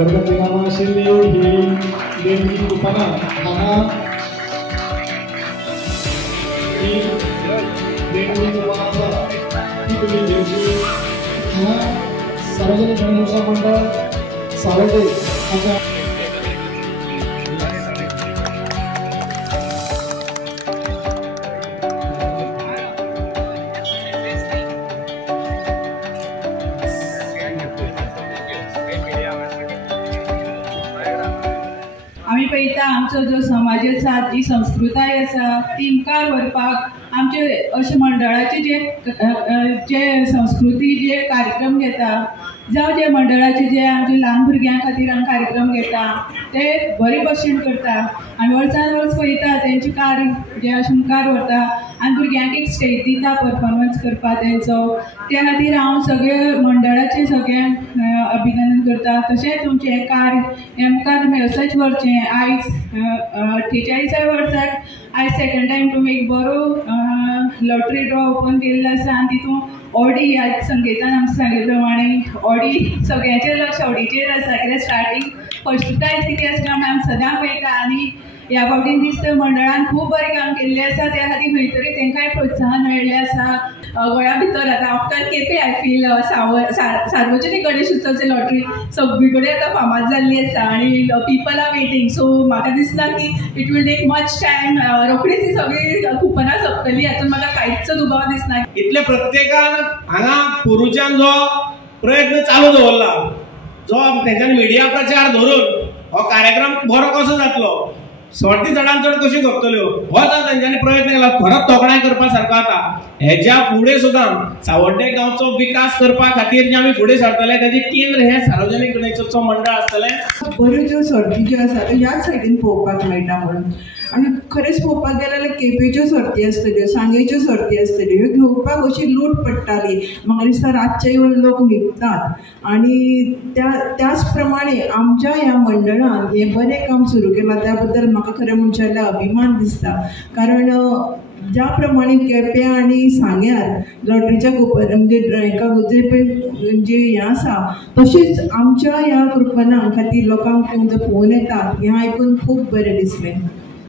गणपती मामा शिंदे ही देणगी कुपाना हांगा ही देणगी कुपाना आसा ती तुमी घेवची। हांगा सार्वजनिक गणेश मंडळ सावड्डे हांगा आम्ही पळयता आमचो जो समाज आसा जी संस्कृताय आसा ती मुखार व्हरपाक आमचे अशे मंडळाचे जे संस्कृती जे कार्यक्रम घेता जावं जे मंडळाचे जे आमचे ल्हान भुरग्यां खातीर आमी कार्यक्रम घेता ते बरे भशेन करता आनी वर्सान वर्स पळयता तेंचे कार्य जे अशें मुखार व्हरता आनी भुरग्यांक एक स्टेज दिता परफॉर्मन्स करपा तेंचो। त्या खातीर हांव सगळे मंडळाचे सगळ्यांक अभिनंदन करता। तशेंच तुमचें हें कार्य हें मुखार तुमी असोच व्हरचें। आयज 48व्या वर्साक आयज सेकंड टायम तुमी एक बरो लॉटरी ड्रॉ ओपन केल्लो आसा आनी तितून ऑडी ह्या संगीतान आमकां सांगिल्ले प्रमाणे ऑडी सगळ्यांचें लक्ष ऑडीचेर आसा कित्याक स्टार्टींग फस्टूच कितें आसता म्हण आमी सदां पळयता आनी ह्या फावटीन दिसता मंडळान खूब बरें काम केल्लें आसा त्या खातीर खंय तरी तांकांय प्रोत्साहन मेळ्ळें आसा। गोंया भितर आतां आफ्टर केपें आय फील सार्वजनीक गणेश उत्सवची लॉटरी सगळी कडेन आतां फामाद जाल्ली आसा आनी पीपल आर वेटिंग। सो म्हाका दिसता की it will take much time रोखडीच ही सगळी कुपनां सोंपतली हातून म्हाका कांयच दुबाव दिसना। इतले प्रत्येकान हांगा पोरुच्यान जो प्रयत्न चालू दवरला जो तेंच्यांनी मिडिया प्रचार धरून हो कार्यक्रम बरो कसो जातलो सर्ती चडान चड कशी करतल्यो हो जो तेंच्यांनी प्रयत्न केला खरोच तोखणाय करपा सारको आसा। हेच्या फुडें सुद्दां सावड्डे गांवचो विकास करपा खातीर जे आमी फुडें सरतले तेजें केंद्र हे सार्वजनीक गणेशोत्सव मंडळ आसतलें। बऱ्यो ज्यो सर्ती ज्यो आसा त्यो ह्याच सायडीन पळोवपाक मेळटा म्हणून आनी खरेंच पळोवपाक गेल्यार जाल्यार केपेच्यो सर्ती आसतल्यो सांगेच्यो सर्ती आसतल्यो ह्यो घेवपाक अशी लूट पडटाली। म्हाका दिसता रातचे येवन लोक न्हिदतात आनी त्याच प्रमाणे आमच्या ह्या मंडळान हें बरें काम सुरू केलां त्या बद्दल म्हाका खरें म्हणचे जाल्यार अभिमान दिसता। कारण ज्या प्रमाणे केपें आनी सांग्यार लॉटरीच्या कुपन म्हणजे हेका जे हें आसा तशेंच आमच्या ह्या कुपनां खातीर लोकांक फोन येता हें आयकून खूब बरें दिसलें।